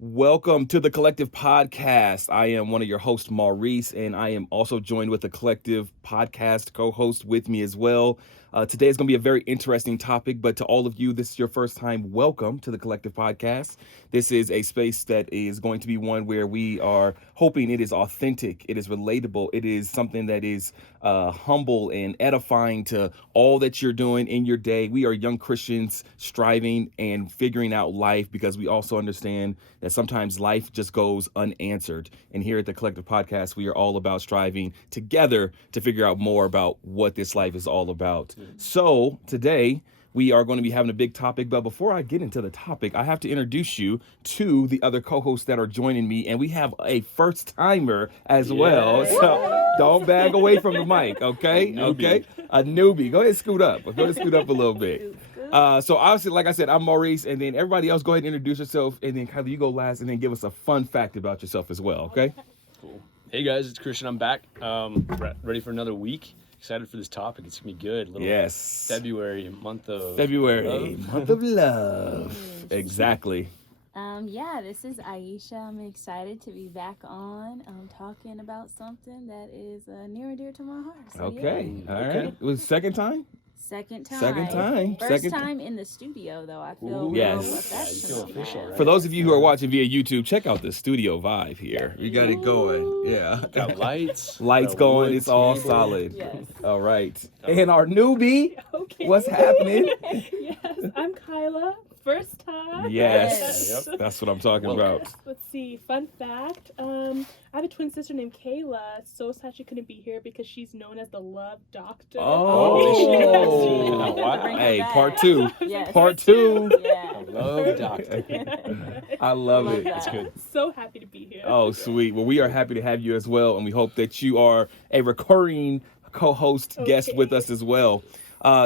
Welcome to the Collective Podcast. I am one of your hosts, Maurice, and I am also joined with the Collective Podcast co-host with me as well. Today is going to be a very interesting topic, but to all of you, this is your first time. Welcome to the Collective Podcast. This is a space that is going to be one where we are hoping it is authentic, it is relatable, it is something that is humble and edifying to all that you're doing in your day. We are young Christians striving and figuring out life because we also understand that sometimes life just goes unanswered. And here at the Collective Podcast, we are all about striving together to figure out more about what this life is all about. So today we are going to be having a big topic, but before I get into the topic, I have to introduce you to the other co-hosts that are joining me, and we have a first timer as well. So don't bag away from the mic, okay? Okay, a newbie. Go ahead and scoot up. Go ahead and scoot up a little bit. So obviously, like I said, I'm Maurice, and then everybody else go ahead and introduce yourself, and then Kylie, you go last, and then give us a fun fact about yourself as well, okay? Cool. Hey guys, it's Christian. I'm back. Ready for another week. Excited for this topic. It's gonna be good. Yes. February, month of love. Exactly. This is Aisha. I'm excited to be back on talking about something that is near and dear to my heart. So, Okay. yeah. All right. It was second time? Second time. Second time in the studio, though. I feel Ooh, yes. real professional. You feel official, now. right? For those of you who are watching via YouTube, check out the studio vibe here. We got it going. Yeah. Got lights. Lights got a going. wood It's all table. solid. Yes. All right. And our newbie, Okay. what's happening? Yes, I'm Kyla. First time. Yes. Yep. That's what I'm talking about. Let's see. Fun fact. I have a twin sister named Kayla. So sad she couldn't be here because she's known as the Love Doctor. Oh. Wow. Bring it Hey, back. part two. Yes. Part two. Yeah. Love doctor. I love Love it. that. That's good. So happy to be here. Oh, sweet. Well, we are happy to have you as well, and we hope that you are a recurring co-host guest with us as well.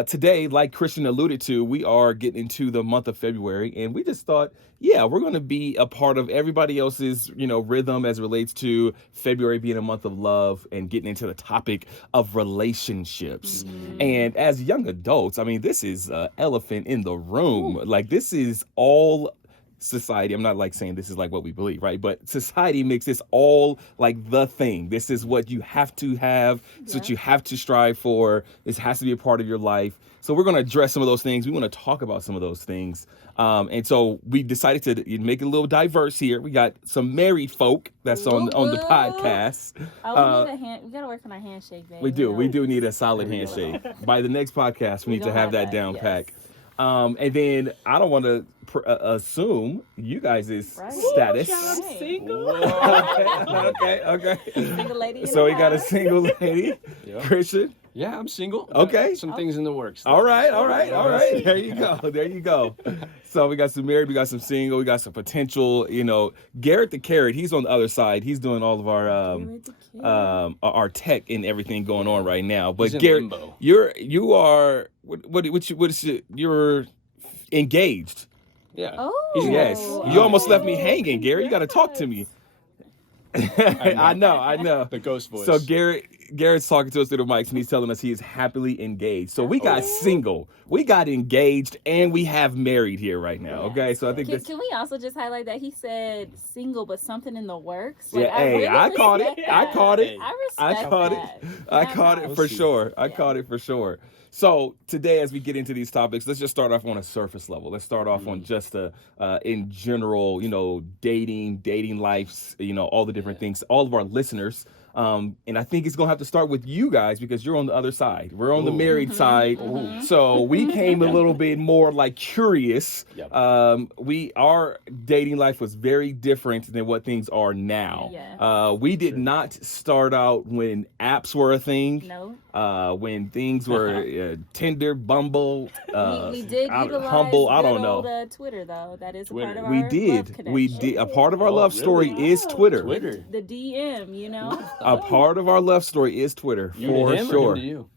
Today, like Christian alluded to, we are getting into the month of February, and we just thought, yeah, we're going to be a part of everybody else's, rhythm as it relates to February being a month of love and getting into the topic of relationships. And as young adults, I mean, this is an elephant in the room. Like, this is all society. I'm not like saying this is like what we believe, right? But society makes this all like the thing. This is what you have to have. It's what you have to strive for. This has to be a part of your life. So we're going to address some of those things. We want to talk about some of those things. And so we decided to make it a little diverse here. We got some married folk that's on the podcast. Oh, we gotta work on our handshake, baby. We do need a solid handshake. By the next podcast, we need to gonna have have that that, down yes. pack. And then I don't want to assume you guys' Right. status. I'm Right. single. Okay. Single lady in So the we got a house. single lady, Yep. Christian. Yeah, I'm single. Okay. Some things in the works. All right. There you go. So we got some married, we got some single, we got some potential. Garrett the Carrot. He's on the other side. He's doing all of our tech and everything going on right now. But He's in Garrett, limbo. you're engaged. Yeah. Oh. Yes. You almost left me hanging, Garrett. You got to talk to me. I know. The ghost voice. So Garrett's talking to us through the mics, and he's telling us he is happily engaged. So we got single, we got engaged, and we have married here right now. Okay, so I think that's Can we also just highlight that he said single, but something in the works? yeah. Hey, I caught it. I caught it. I I respect caught it. that. I Not caught it much. for sure. I Yeah. caught it for sure. So today, as we get into these topics, let's just start off on a surface level. Let's start off on just in general, dating lives, all the different things, all of our listeners. And I think it's going to have to start with you guys because you're on the other side. We're on the married side. So we came a little bit more like curious. Yep. Our dating life was very different than what things are now. Yes. We did not start out when apps were a thing. No. When things were Tinder, Bumble, We did utilize Humble. I good don't old, know. Twitter, though. That is a Twitter. part of our We love did. connection. A part of our Oh, love story really? is Twitter. Twitter. The DM, A part of our love story is Twitter, You for to him or sure. him to you?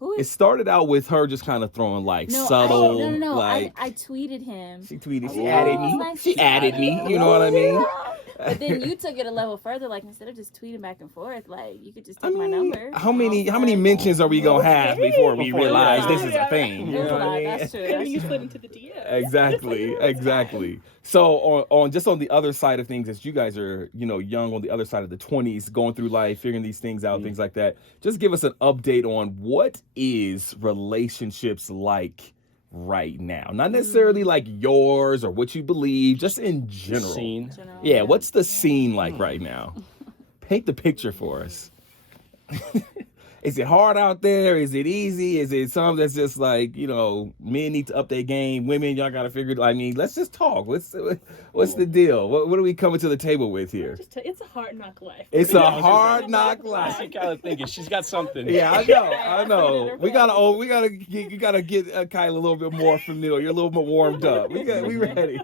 Who It is started out with her just kind of throwing like no, subtle, no. like I tweeted him. she tweeted, she Oh, added me, like, she added me. You know what I mean? But then you took it a level further. Like instead of just tweeting back and forth, like you could just take my number. How many mentions are we gonna have before we Before realize yeah. this is a thing? You That's know a what I lot. mean? That's true. And That's you true. slid into the DM. Exactly, exactly. So on the other side of things, as you guys are, young on the other side of the 20s, going through life, figuring these things out, things like that. Just give us an update on what is relationships like right now. Not necessarily like yours or what you believe, just in general. Scene. General, Yeah, what's the scene like right now? Paint the picture for us. Is it hard out there? Is it easy? Is it something that's just like, men need to up their game, women, y'all gotta figure it. I mean, let's just talk. What's the deal? What are we coming to the table with here? It's a hard knock life. It's a hard knock I see life. Kyla thinking she's got something. Yeah, I know. We gotta you gotta get Kyla a little bit more familiar, a little more warmed up. We ready.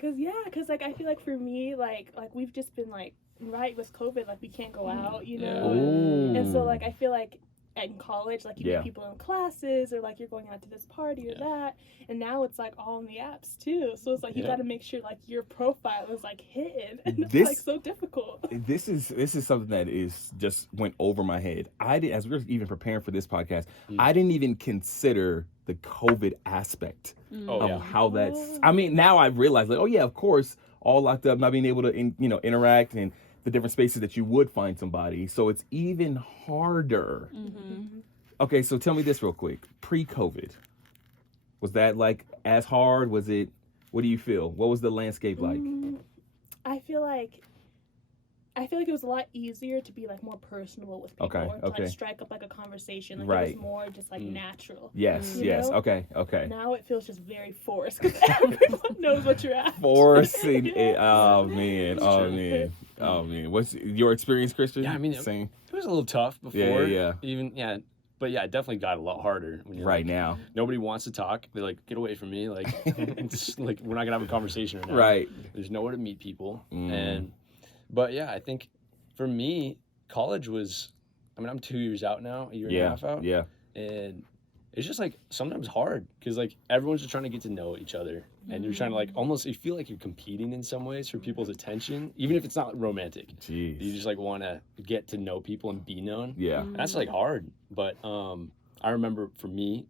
Cause like I feel like for me, like we've just been like right with COVID, like we can't go out, Yeah. and so like I feel like in college, like you Yeah. meet people in classes, or like you're going out to this party or that, and now it's like all in the apps too. So it's like you Yeah. got to make sure like your profile is like hidden, and it's This- like so difficult. This is something that is just went over my head. As we were even preparing for this podcast, I didn't even consider the COVID aspect Oh, of yeah. how that's. I mean, now I've realized, like, oh yeah, of course, all locked up, not being able to, interact and the different spaces that you would find somebody. So it's even harder. Mm-hmm. Okay, so tell me this real quick. Pre-COVID, was that like as hard? Was it? What do you feel? What was the landscape like? I feel like it was a lot easier to be like more personable with people, Okay, or to okay. like strike up like a conversation. Like Right. it was more just like natural. Yes, You yes. know? Okay. Now it feels just very forced because everyone knows what you're at. Forcing Yeah. it. Oh man. It's Oh true. man. Oh man. What's your experience, Christian? Yeah, I mean, Same It was a little tough before. yeah. But yeah, it definitely got a lot harder. When you're right like, now. Nobody wants to talk. They're like, get away from me. Like, just, like we're not gonna have a conversation right now. Right. There's nowhere to meet people. Mm. But yeah, I think for me, college was. I mean, I'm 2 years out now, a year and a half out. Yeah. And it's just like sometimes hard because like everyone's just trying to get to know each other, and you're trying to like almost you feel like you're competing in some ways for people's attention, even if it's not romantic. You Jeez. just like want to get to know people and be known. Yeah. And that's like hard. But I remember for me,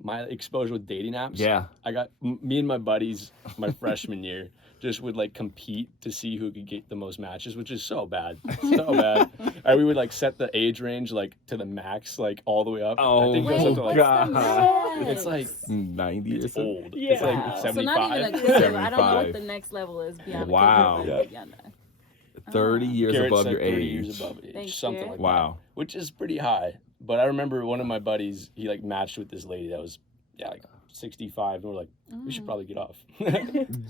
my exposure with dating apps. Yeah. I got me and my buddies my freshman year just would like compete to see who could get the most matches, which is so bad, so bad. And we would like set the age range like to the max, like all the way up. Oh, I think it goes Wait, up to like God. it's like 90 or it's something. old. Yeah. It's like Wow. So 75. not even a good level. I don't know 75. what the next level is beyond. Wow. The Yeah. beyond that. 30 years Garrett above said your 30 age. years above age, Thanks, something Garrett. like Wow. that, which is pretty high. But I remember one of my buddies, he like matched with this lady that was like 65, and we're like, we should probably get off.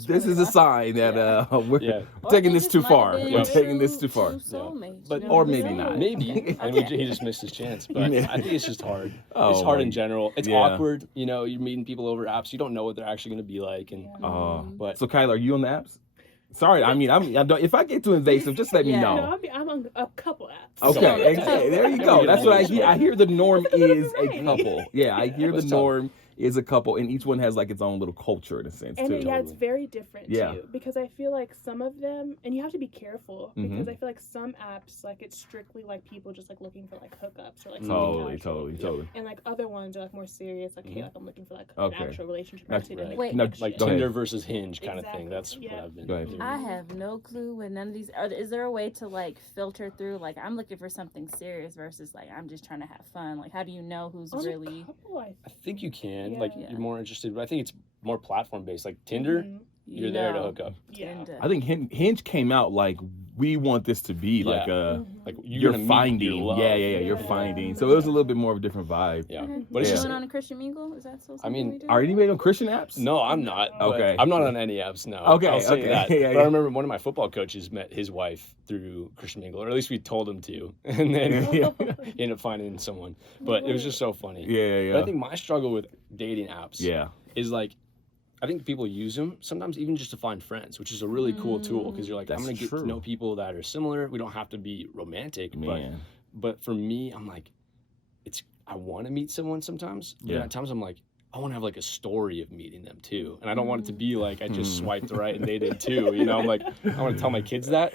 This is a sign that we're Yeah. taking Or this they too just might far. have been We're Yeah. taking this too far. true soulmates, But- you know or what I'm maybe saying? not. Maybe, Okay. and he just missed his chance. But Yeah. I think it's just hard. Oh, It's hard my- in general. It's yeah. awkward. You know, you're meeting people over apps. You don't know what they're actually going to be like. And but So Kyla, are you on the apps? Sorry, I mean, I don't. If I get too invasive, just let me Yeah. know. No, I'm on a couple apps. Okay, So- okay, there you go. That's what I hear. I hear the norm is a Right. couple. Yeah, I hear the What's up? norm is a couple, and each one has like its own little culture in a sense And too. yeah, it's very different Yeah. too, because I feel like some of them, and you have to be careful Mhm. because I feel like some apps, like it's strictly like people just like looking for like hookups or like something Totally, casual. totally. And like other ones are like more serious, like hey, like I'm looking for like Okay. an actual relationship. That's actually to, right. Wait. No, like, like Go ahead. Tinder versus Hinge kind of Exactly. thing. That's what Yeah. I've been Go ahead. doing. I have no clue with none of these. Is there a way to like filter through? Like, I'm looking for something serious versus like I'm just trying to have fun. Like, how do you know who's on really? a couple, I I think you can. Yeah. Like, Yeah. you're more interested. But I think it's more platform based. Like Tinder, Mhm. you're there to know, hook up. Yeah. Tinder. I think Hinge came out like we want this to be like Yeah. a Mhm. Like, you're gonna meet finding. your love. Yeah, you're Yeah. finding. So it was a little bit more of a different vibe. Yeah. Okay. But it's You just. going on a Christian Mingle? Is that so? I mean, we do? Are anybody on Christian apps? No, I'm not. but Okay. I'm not on any apps now. Okay, I'll say okay. that. Yeah, But yeah. I remember one of my football coaches met his wife through Christian Mingle, or at least we told him to. And then Yeah. he ended up finding someone. But it was just so funny. Yeah. But I think my struggle with dating apps Yeah. is like, I think people use them sometimes even just to find friends, which is a really cool tool because you're like, I'm That's going to get true. to know people that are similar. We don't have to be romantic. Man. But for me, I'm like, I want to meet someone sometimes. But Yeah. at times I'm like, I want to have like a story of meeting them too, and I don't want it to be like I just swiped right and they did too. You know, I'm like I want to tell my kids that.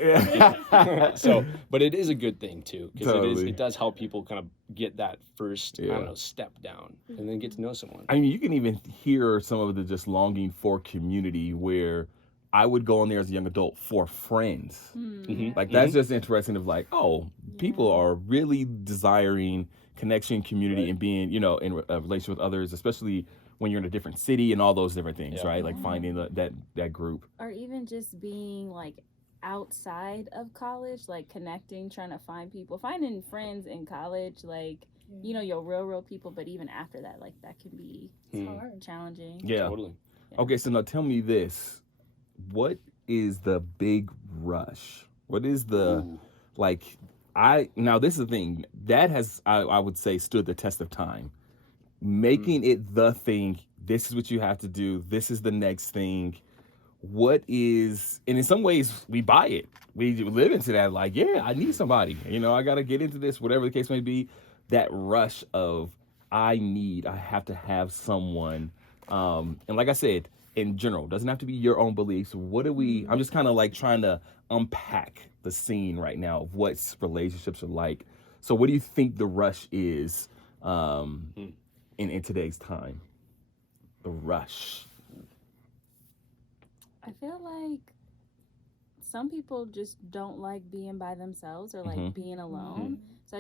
So, but it is a good thing too, because Totally. it does help people kind of get that first I Yeah. don't know step down and then get to know someone. I mean, you can even hear some of the just longing for community where I would go on there as a young adult for friends. Mhm. Like that's just interesting of like, oh, people are really desiring connection, community, Right. and being, you know, in a relationship with others, especially when you're in a different city and all those different things, Yeah. right? Like finding that group. Or even just being like outside of college, like connecting, trying to find people, finding friends in college, like, you know, your real people, but even after that, like that can be It's hard. challenging. Yeah. Totally. Okay, so now tell me this. What is the big rush? What is the Ooh. like now this is the thing that has I would say stood the test of time. Making it the thing, this is what you have to do, this is the next thing. What is, and in some ways we buy it. We live into that, like, yeah, I need somebody. You know, I gotta get into this, whatever the case may be. That rush of I have to have someone. And like I said, in general, doesn't have to be your own beliefs. I'm just kind of like trying to unpack the scene right now of what relationships are like. So what do you think the rush is in today's time? The rush. I feel like some people just don't like being by themselves or like being alone. So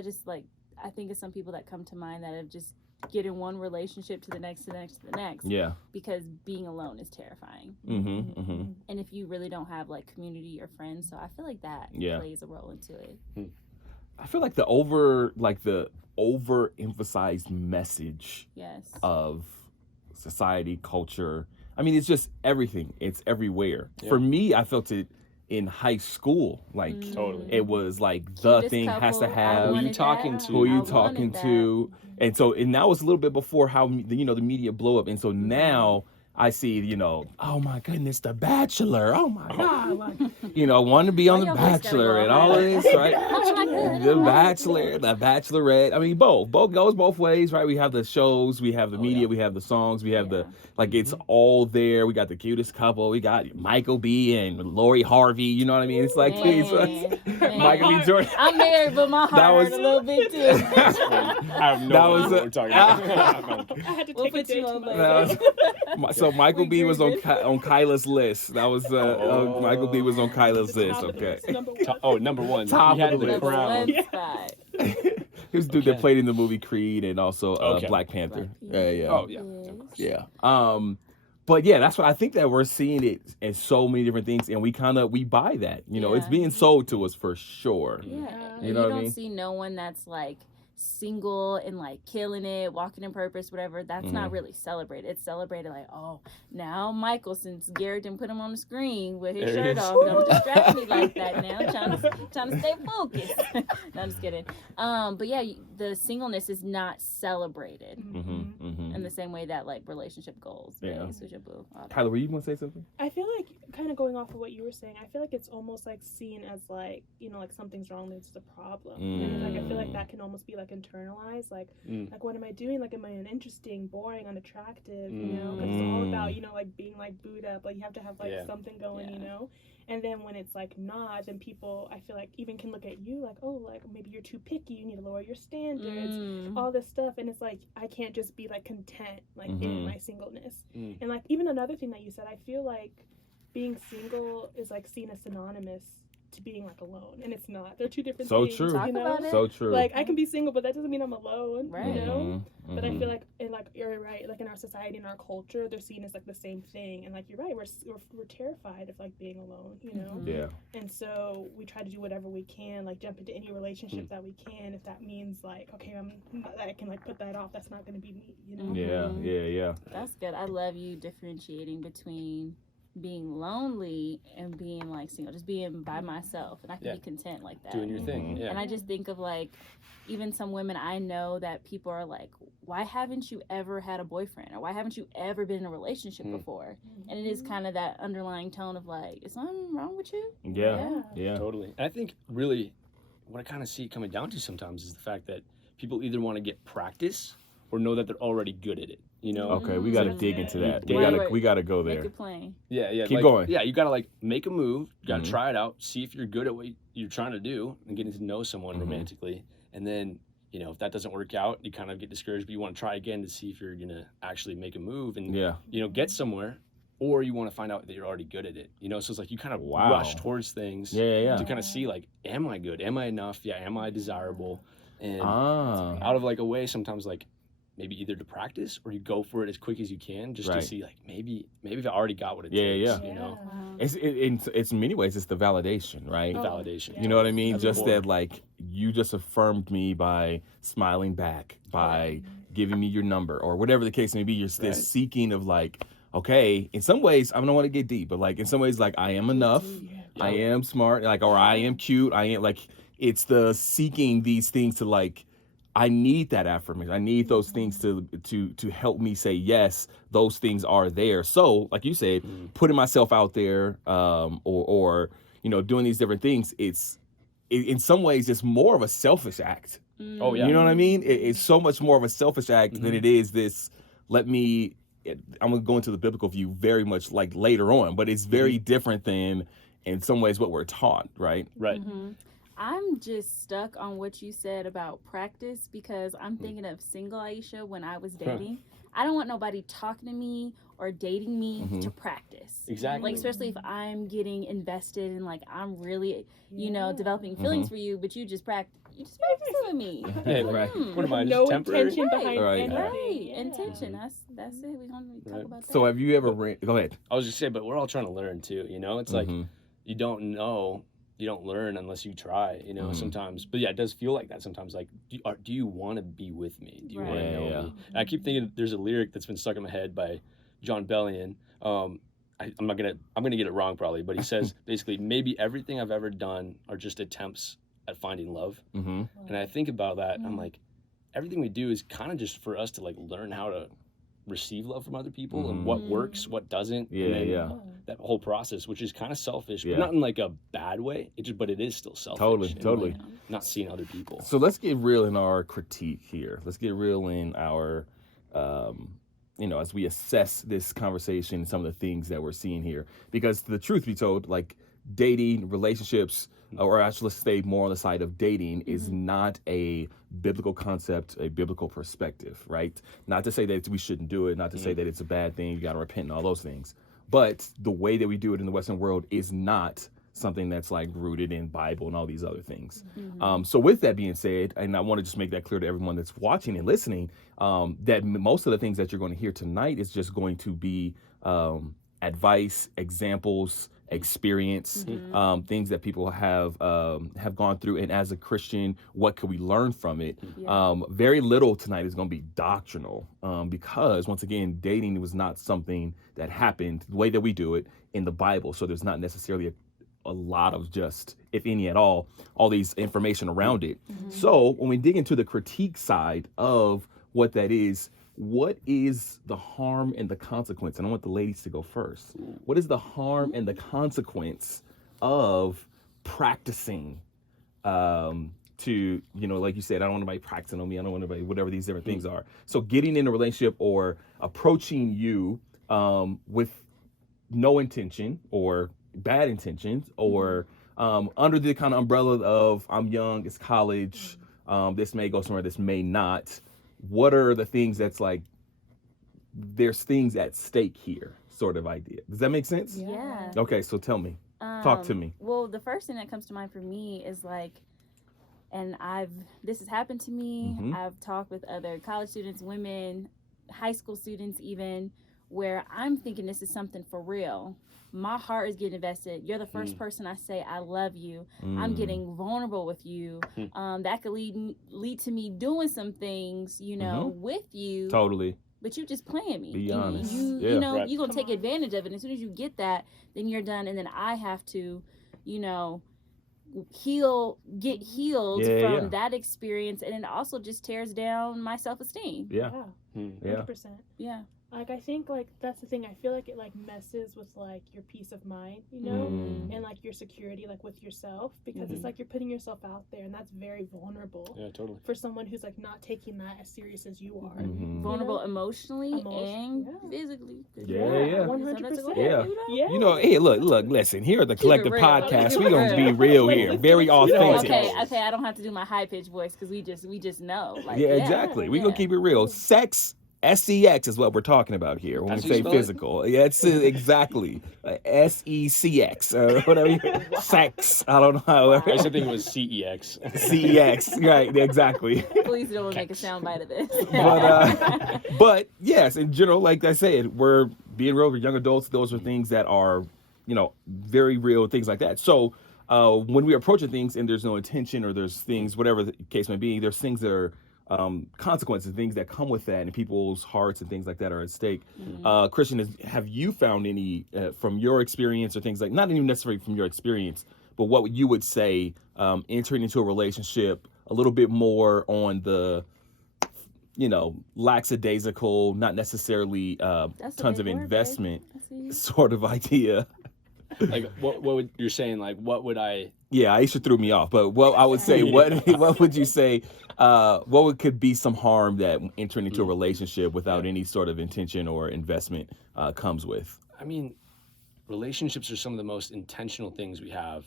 I think of some people that come to mind that have just get in one relationship to the next, to the next, to the next. Yeah. Because being alone is terrifying. And if you really don't have like community or friends, so I feel like that plays a role into it. I feel like the overemphasized message Yes. of society, culture. I mean, it's just everything. It's everywhere. Yeah. For me, I felt it in high school. Like Totally. it was like the Cutest thing has to couple, I have. Who you wanted talking that. to? Who are I you wanted talking that. to? And that was a little bit before how the media blew up. And so now I see, oh my goodness, The Bachelor. Oh my God. Like, want to be on Why The your voice gotta Bachelor go and up all like this, that? right? Oh my God. The Bachelor, The Bachelorette. I mean, both goes both ways, right? We have the shows, we have the media, we have the songs, we have it's all there. We got the cutest couple. We got Michael B. and Lori Harvey. You know what I mean? It's like Man. Michael B. Jordan. I'm married, but my heart was- hurt a little bit too. I have no That idea was what we're talking about. I had to We'll take a put you date to on my later. So Michael We B. was on grieving. on Kyla's list. That was Michael B. was on Kyla's list. Okay. Number one. Top He had of the the list. Number crown. one spot. He was the dude that Okay. played in the movie Creed and also Okay. Black Panther. Black Yeah. Oh yeah. Yes. Yeah. But yeah, that's what I think that we're seeing it in so many different things, and we buy that. It's Yeah. being sold to us for sure. Yeah. You And know you what I don't mean? see no one that's like single and like killing it, walking in purpose, whatever. That's not really celebrated. It's celebrated like, oh, now Michael, since Garrett didn't put him on the screen with his There he shirt is. off, don't distract me like that now. Trying to stay focused. No, I'm just kidding. But yeah, the singleness is not celebrated in the same way that like relationship goals. Yeah. With your boo. all that. Tyler, were you gonna say something? I feel like, kind of going off of what you were saying, I feel like it's almost like seen as like, like something's wrong, there's a problem. And it's like, I feel like that can almost be like internalized. Like, like what am I doing? Like, am I uninteresting, boring, unattractive? Because it's all about, like being like booed up. Like, you have to have like something going, And then when it's like not, then people, I feel like, even can look at you like, oh, like maybe you're too picky, you need to lower your standards, all this stuff. And it's like, I can't just be like content, like in my singleness. And like, even another thing that you said, I feel like being single is like seen as synonymous to being like alone, and it's not. They're two different So things. true. Talk You know? about it. So true. Like, I can be single, but that doesn't mean I'm alone. Right. You know. But I Mhm. feel like, and like you're right, like in our society, in our culture, they're seen as like the same thing. And like you're right, we're terrified of like being alone, Yeah. And so we try to do whatever we can, like jump into any relationship that we can. If that means like, okay, I can like put that off. That's not going to be me, Yeah. That's good. I love you differentiating between being lonely and being like single, just being by myself, and I can Yeah. be content like that. Doing your thing. Yeah. And I just think of like, even some women I know that people are like, why haven't you ever had a boyfriend, or why haven't you ever been in a relationship before? And it is kind of that underlying tone of like, is something wrong with you? Yeah. Totally. And I think really what I kind of see it coming down to sometimes is the fact that people either want to get practice or know that they're already good at it. You know? Okay, we got to Mhm. dig into that. Right. We got to go Make there. it plain. Yeah, yeah. Keep like, going. Yeah, you gotta like make a move. You gotta Mhm. try it out. See if you're good at what you're trying to do, and getting to know someone Mhm. romantically. And then, you know, if that doesn't work out, you kind of get discouraged. But you want to try again to see if you're gonna actually make a move and Yeah. you know get somewhere, or you want to find out that you're already good at it. You know, so it's like you kind of Wow. rush towards things Yeah. to kind of see like, am I good? Am I enough? Yeah, am I desirable? And Ah. out of like a way, sometimes like maybe either to practice or you go for it as quick as you can just Right. to see like maybe I already got what it Yeah, takes. yeah. You know, Wow. It's in many ways it's the validation, right? the Oh, validation. yeah. You know what I mean? That's Just important. that, like, you just affirmed me by smiling back, by giving me your number, or whatever the case may be. You're still Right. seeking of, like, okay, in some ways, I don't want to get deep, but, like, in some ways, like, I am enough, I am smart, like, or I am cute, I am, like, it's the seeking these things to, like, I need that affirmation. I need those things to help me say yes. Those things are there. So, like you said, putting myself out there, or you know, doing these different things. In some ways, it's more of a selfish act. Oh, yeah. You know what I mean? It's so much more of a selfish act than Mhm. it is this. I'm gonna go into the biblical view very much like later on, but it's very different than in some ways what we're taught, right? Right. Mm-hmm. I'm just stuck on what you said about practice because I'm thinking of single Aisha when I was dating. I don't want nobody talking to me or dating me to practice. Exactly. Like, especially if I'm getting invested and like I'm really, you know, developing feelings for you, but you just practicing with me. Hey, Right. what am I, just No temporary? intention behind Right. anything. Right, Yeah. intention. That's it. We're gonna talk Right. about that. So have you ever go ahead? I was just saying, but we're all trying to learn too, you know? It's like Mhm. you don't know, you don't learn unless you try, you know, Mhm. sometimes. But yeah, it does feel like that sometimes. Like, do you want to be with me? Do you want to Right. know Yeah. me? And I keep thinking there's a lyric that's been stuck in my head by John Bellion. I'm gonna get it wrong probably, but he says basically, maybe everything I've ever done are just attempts at finding love. Mm-hmm. And I think about that, I'm like, everything we do is kind of just for us to like learn how to receive love from other people and what works, what doesn't. Yeah, and then yeah. that whole process, which is kind of selfish, Yeah. but not in like a bad way. But it is still selfish. Totally, and, totally. like, not seeing other people. So let's get real in our critique here. Let's get real in our, you know, as we assess this conversation, some of the things that we're seeing here. Because the truth be told, like dating, relationships, or actually let's stay more on the side of dating, is not a biblical concept, a biblical perspective, right? Not to say that we shouldn't do it, not to say that it's a bad thing, you got to repent and all those things. But the way that we do it in the Western world is not something that's like rooted in Bible and all these other things. So with that being said, and I want to just make that clear to everyone that's watching and listening, that most of the things that you're going to hear tonight is just going to be advice, examples, experience, things that people have gone through, and as a Christian, what could we learn from it? Very little tonight is going to be doctrinal, because once again, dating was not something that happened the way that we do it in the Bible. So there's not necessarily a lot of just, if any at all these information around it. So when we dig into the critique side of what that is, what is the harm and the consequence? And I want the ladies to go first. What is the harm and the consequence of practicing to, you know, like you said, I don't want anybody practicing on me. I don't want anybody, whatever these different things are. So getting in a relationship or approaching you with no intention or bad intentions, or under the kind of umbrella of I'm young, it's college, this may go somewhere, this may not. What are the things that's like, there's things at stake here sort of idea? Does that make sense? Yeah. Okay, so tell me. Talk to me. Well, the first thing that comes to mind for me is like, and this has happened to me. I've talked with other college students, women, high school students even, where I'm thinking this is something for real. My heart is getting invested. You're the first person I say I love you. I'm getting vulnerable with you. That could lead to me doing some things, you know, with you. Totally. But you just playing me. Be honest. You Yeah. know, Right. you're going to take advantage of it. And as soon as you get that, then you're done. And then I have to, you know, get healed from that experience. And it also just tears down my self-esteem. Yeah. Hmm. Yeah. 100%. Yeah. Like, I think, like, that's the thing. I feel like it, like, messes with, like, your peace of mind, you know, and, like, your security, like, with yourself, because it's like you're putting yourself out there, and that's very vulnerable. Yeah, totally. For someone who's, like, not taking that as serious as you are. Vulnerable emotionally and yeah. physically. Yeah. 100%. Yeah. Yeah. You know, hey, look, listen, here at the Collective real. Podcast, Keep we it gonna be real. real here, very authentic. Okay, I don't have to do my high pitched voice because we just know. Like, Yeah, exactly. We gonna keep it real. Sex, SEX is what we're talking about here when That's we what say you spell it? physical. Yeah, it's exactly SECX, whatever. Sex. I don't know how. I used to think it was CEX. CEX. Right. Exactly. Please don't make a sound bite of this. But yes, in general, like I said, we're being real. We're young adults. Those are things that are, very real. Things like that. So when we are approaching things and there's no intention or there's things, whatever the case may be, there's things that are consequences, things that come with that, and people's hearts and things like that are at stake. Christian, have you found any from your experience or things like, not even necessarily from your experience, but what you would say entering into a relationship a little bit more on the, lackadaisical, not necessarily tons of investment sort of idea? Like what would you're saying? Like what would I? Yeah, Aisha threw me off, but I would say, what would you say? Could be some harm that entering into a relationship without any sort of intention or investment comes with? I mean, relationships are some of the most intentional things we have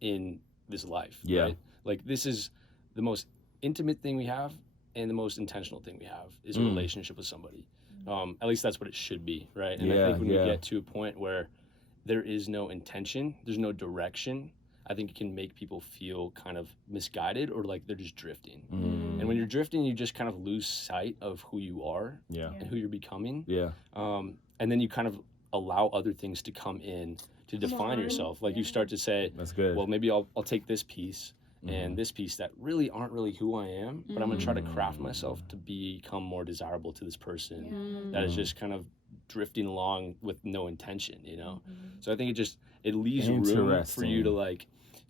in this life. Yeah. Right? Like this is the most intimate thing we have, and the most intentional thing we have is a relationship with somebody. At least that's what it should be, right? And I think when we get to a point where there is no intention, there's no direction, I think it can make people feel kind of misguided or like they're just drifting. And when you're drifting, you just kind of lose sight of who you are and who you're becoming. Yeah. And then you kind of allow other things to come in to define yourself. Like you start to say, That's good. well, maybe I'll take this piece and this piece that really aren't really who I am, but I'm going to try to craft myself to become more desirable to this person that is just kind of drifting along with no intention, So I think it leaves room for you to like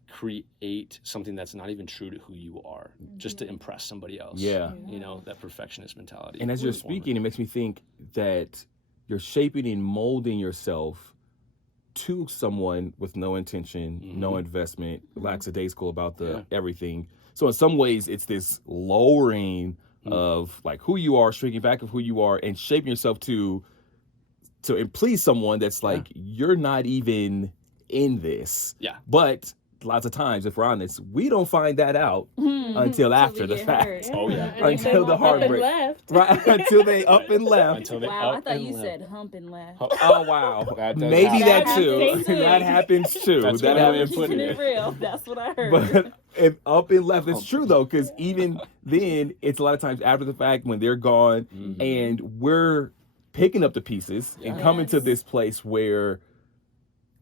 create something that's not even true to who you are, just to impress somebody else. That perfectionist mentality. And as you're speaking, it makes me think that you're shaping and molding yourself to someone with no intention, no investment, lackadaisical about the everything. So in some ways, it's this lowering of like who you are, shrinking back of who you are, and shaping yourself to please someone that's like, you're not even in this. Yeah. But lots of times, if we're honest, we don't find that out until after the fact. Oh, yeah. Until the heartbreak. Right, until they up and left. Wow, I thought you said hump and left. Oh, wow. Maybe happen. that too. That happens too. That happens Keeping too. it real. That's what I heard. But if up and left, it's true though, because even then, it's a lot of times after the fact when they're gone and we're picking up the pieces and coming to this place where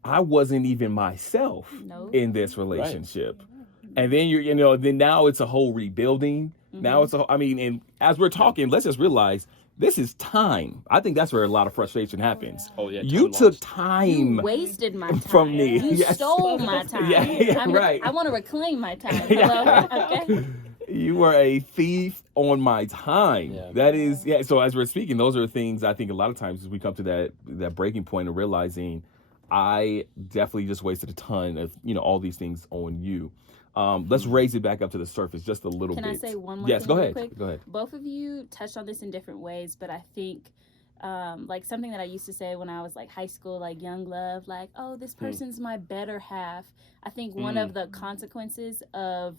I wasn't even myself in this relationship. Right. And then then now it's a whole rebuilding. Now it's and as we're talking, let's just realize this is time. I think that's where a lot of frustration happens. Oh yeah. You took time. You wasted my time. From me. You stole my time. Right. I want to reclaim my time. Hello? Okay. You were a thief on my time. Yeah. That is, so as we're speaking, those are things I think a lot of times as we come to that breaking point of realizing I definitely just wasted a ton of, all these things on you. Let's raise it back up to the surface just a little bit. Can I say one more thing? Yes, go ahead. Quick? Go ahead. Both of you touched on this in different ways, but I think like something that I used to say when I was like high school, like young love, like, oh, this person's my better half. I think one of the consequences of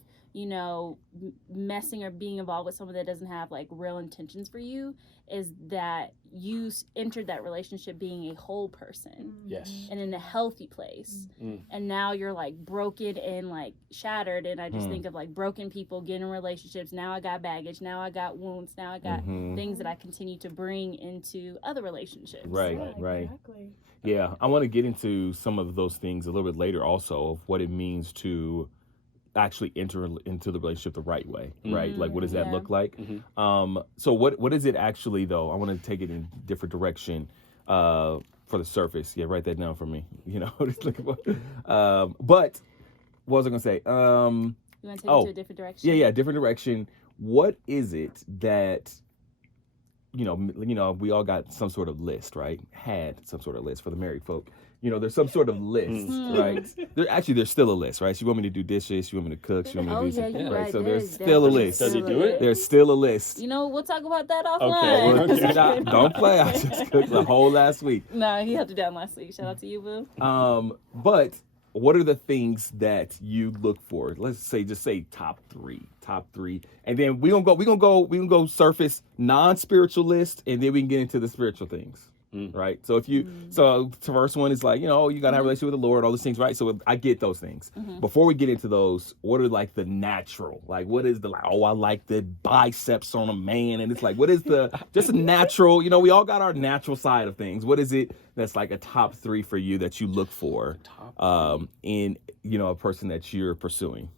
messing or being involved with someone that doesn't have like real intentions for you is that you entered that relationship being a whole person. Yes. And in a healthy place. And now you're like broken and like shattered. And I just think of like broken people getting in relationships. Now I got baggage. Now I got wounds. Now I got things that I continue to bring into other relationships. Right. Exactly. Yeah. I want to get into some of those things a little bit later also of what it means to actually enter into the relationship the right way, right? Like, what does that look like? So what is it actually, though? I want to take it in a different direction for the surface. Yeah, write that down for me. But what was I going to say? You want to take it to a different direction? Yeah, different direction. What is it that we all got some sort of list, right? Had some sort of list for the married folk. There's some sort of list, right? There's still a list, right? She want me to do dishes. She want me to cook. She want me to do something, you're right? right. So There's there's still a list. Does he do it? There's still a list. We'll talk about that offline. Okay. Don't play. I just cooked the whole last week. No, he helped you down last week. Shout out to you, boo. But what are the things that you look for? Let's say, just say top three, and then we gonna go surface non-spiritual list, and then we can get into the spiritual things. Right. So so the first one is like, you gotta have a relationship with the Lord, all those things, right? So I get those things. Before we get into those, what are like the natural? Like, what is the I like the biceps on a man, and it's like, what is the just a natural? We all got our natural side of things. What is it that's like a top 3 for you that you look for in a person that you're pursuing?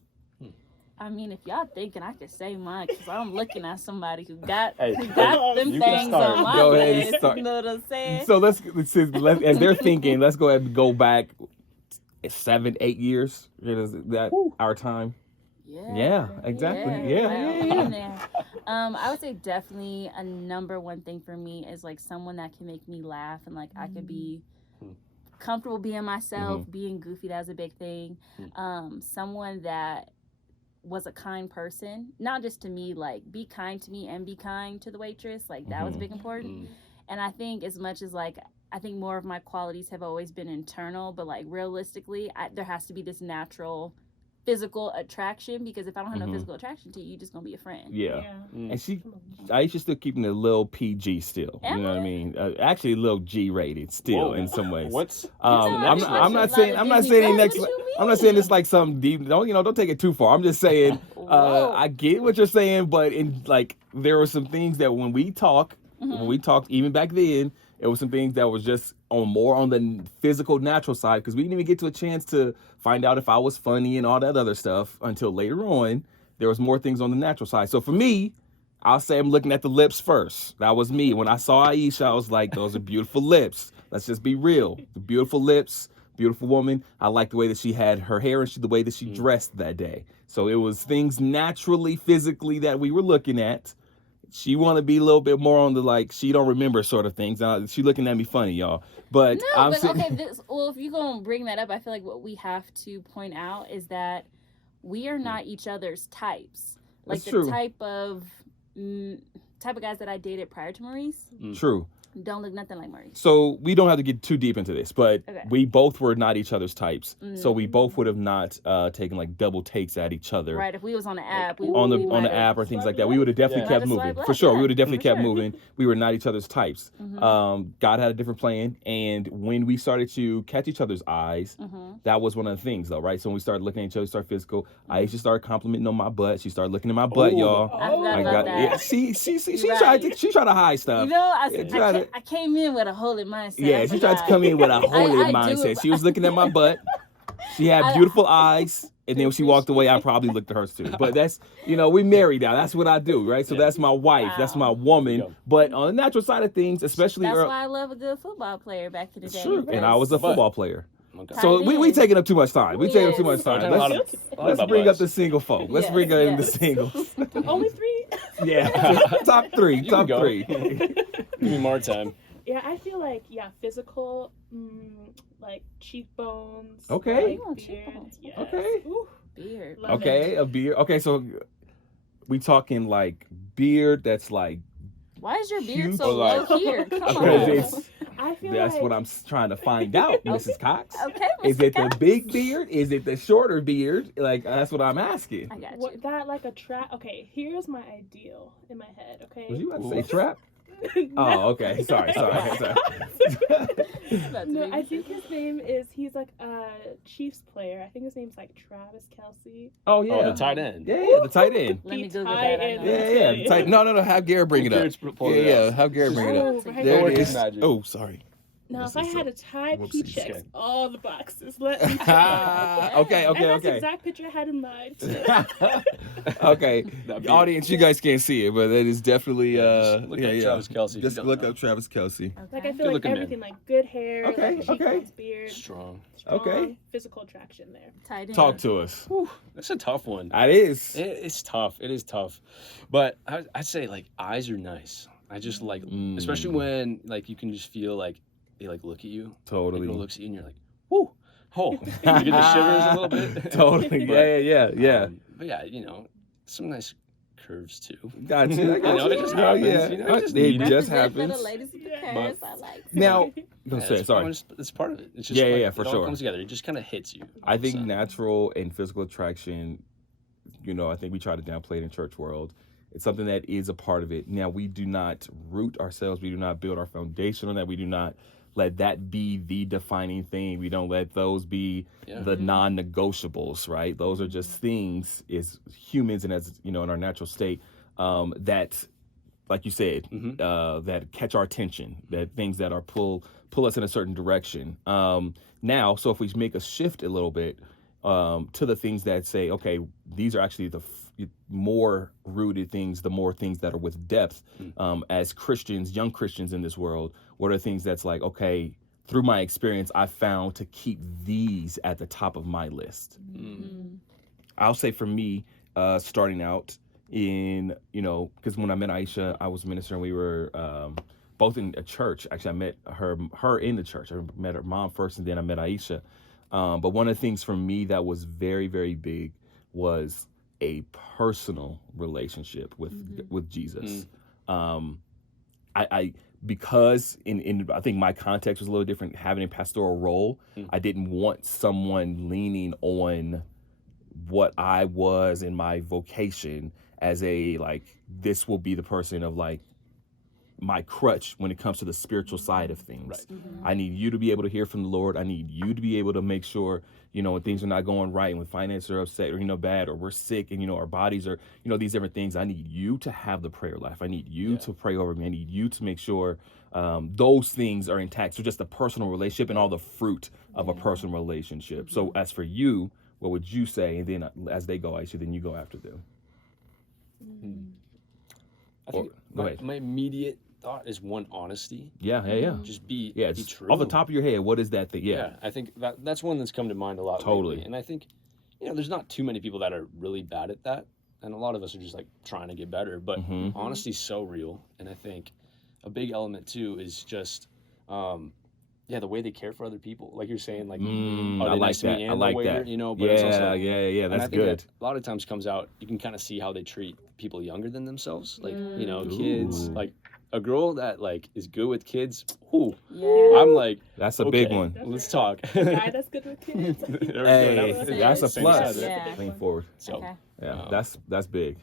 I mean, if y'all thinking I could say mine, because I'm looking at somebody who got Hey, them you can things start. on my Go ahead and list. start. You know what I'm saying? So let's as they're thinking, let's go ahead and go back 7-8 years. Is that our time? Yeah, exactly. Yeah. I would say definitely a number one thing for me is like someone that can make me laugh and like I could be comfortable being myself, being goofy. That's a big thing. Someone that was a kind person, not just to me, like be kind to me and be kind to the waitress. Like that was big important. And I think as much as like, I think more of my qualities have always been internal, but like realistically, there has to be this natural physical attraction, because if I don't have no physical attraction to you, you're just gonna be a friend. Yeah. And Aisha's still keeping it a little PG still. You know what I mean? Actually, a little G rated still in some ways. What's I'm not saying it's like something deep. Don't take it too far. I'm just saying I get what you're saying, but there were some things that when we talked even back then, it was some things that was just more on the physical, natural side, because we didn't even get to a chance to find out if I was funny and all that other stuff until later on. There was more things on the natural side. So for me, I'll say I'm looking at the lips first. That was me. When I saw Aisha, I was like, those are beautiful lips. Let's just be real. The beautiful lips, beautiful woman. I like the way that she had her hair and the way that she dressed that day. So it was things naturally, physically that we were looking at. She want to be a little bit more on the like she don't remember sort of things. She looking at me funny, y'all. But no, if you're gonna bring that up, I feel like what we have to point out is that we are not each other's types. Like That's true. Type of guys that I dated prior to Maurice. True. Don't look nothing like Maurice. So we don't have to get too deep into this, but Okay. we both were not each other's types. So we both would have not taken like double takes at each other. Right. If we was on the app, On the app or things like that, we would have definitely kept moving. For sure, we would have definitely kept moving. We were not each other's types. God had a different plan, and when we started to catch each other's eyes, that was one of the things, though, right? So when we started looking at each other, started physical, Aisha started complimenting on my butt. She started looking at my butt, y'all. I love that. Yeah, she Right. tried to hide stuff. I came in with a holy mindset. Yeah, she tried to come in with a holy mindset. She was looking at my butt. She had beautiful eyes. And then when she walked away, I probably looked at hers too. But that's, we married now. That's what I do, right? So that's my wife. Wow. That's my woman. But on the natural side of things, especially... That's why I love a good football player back in the day. True. And I was a football player. Okay. So we taking up too much time. We taking up too much We're time. talking Let's bring up the single folk. Let's bring in the Yes. singles. Only 3? Yeah. Top 3. You Top can go. 3. Give me more time. Yeah, I feel like physical, like cheekbones. Okay. Like Cheekbones. beard. Yes. Okay. Ooh, Beard. love Okay, a beard. Okay, so we talking like beard that's like... Why is your beard Huge. so low here? Come Because on. it's... I feel That's like what I'm trying to find out, Mrs. Cox. Okay, Is Mr. it the Cox. big beard? Is it the shorter beard? Like, that's what I'm asking. I got you. what that like a trap. Okay, here's my ideal in my head. Okay. Was you about to say trap? No. Oh, okay. Sorry. No, I think his name is. He's like a Chiefs player. I think his name's like Travis Kelce. Oh, yeah. Oh, the tight end. Yeah, the tight end. Let me The Google tight that. I end. know. Yeah, the tight. No. Have Garrett bring it up. Garrett's pulling it up. Have Garrett bring it up. Oh, right There it there. is. Magic. Oh, sorry. Now, if This I is had a tie, he whoopsies. checks Okay. all the boxes. Let me check. Okay. And that's the Okay. exact picture I had in mind. Okay. That beard. Audience, you guys can't see it, but it is definitely Just look up Travis Kelce if you Just don't look know. up Travis Kelce. Like I Okay. feel like looking man. everything, like good hair, Okay, like okay. cheekbones, beard, Strong. strong, Okay. physical attraction there. Tight end. Talk to us. That's a tough one. That is. It's tough. It is tough. But I'd say like eyes are nice. I just like, Mm. especially when like you can just feel like they like look at you. Like, Totally. girl looks at you and you're like, whoo, oh, you get the shivers a little bit. Totally. But, yeah. But yeah, you know, some nice curves too. Gotcha. I got know, it you. just Oh, happens, yeah. you know, it just It needed. just Represent for happens. the ladies with the Yeah. curves. I like. Now, go Yeah, say it's, sorry. It's part of it. It's just Yeah, like, for it all sure. comes together. It just kind of hits you. I think So, natural and physical attraction, you know, I think we try to downplay it in church world. It's something that is a part of it. Now, we do not root ourselves. We do not build our foundation on that. We do not let that be the defining thing. We don't let those be Yeah. the non-negotiables, right? Those are just things as humans and as, you know, in our natural state, that, like you said, that catch our attention, that things that are pull us in a certain direction. Now, so if we make a shift a little bit to the things that say, okay, these are actually the more rooted things, the more things that are with depth. As Christians, young Christians in this world, what are things that's like, okay, through my experience, I found to keep these at the top of my list. I'll say for me, starting out in, you know, because when I met Aisha, I was ministering. We were both in a church. Actually, I met her in the church. I met her mom first, and then I met Aisha. But one of the things for me that was very, very big was a personal relationship with Jesus. I because in I think my context was a little different, having a pastoral role. I didn't want someone leaning on what I was in my vocation as a, like, this will be the person of like my crutch when it comes to the spiritual side of things. Right. I need you to be able to hear from the Lord. I need you to be able to make sure, you know, when things are not going right, when finances are upset or, you know, bad, or we're sick and, you know, our bodies are, you know, these different things. I need you to have the prayer life. I need you to pray over me. I need you to make sure those things are intact. So just a personal relationship and all the fruit of a personal relationship. So as for you, what would you say? And then as they go, Aisha, then you go after them. I think go ahead. my immediate thought is one, honesty. Yeah. Just be It's true. off the top of your head. What is that thing? Yeah. I think that's one that's come to mind a lot. Totally. Lately. And I think, you know, there's not too many people that are really bad at that, and a lot of us are just like trying to get better. But honesty's so real, and I think a big element too is just, the way they care for other people. Like you're saying, like, I they like nice to that. me I and like the waiter, that. you know. But it's also, Yeah. and I That's think good. that a lot of times comes out. You can kind of see how they treat people younger than themselves, like you know, kids. Ooh. Like a girl that like is good with kids. Ooh, Yeah. I'm like, That's a big okay, one. Let's talk. A guy that's good with kids. There we go. Hey, That was- that's a same plus. side. Yeah. Lean forward. So Okay. Yeah, that's big.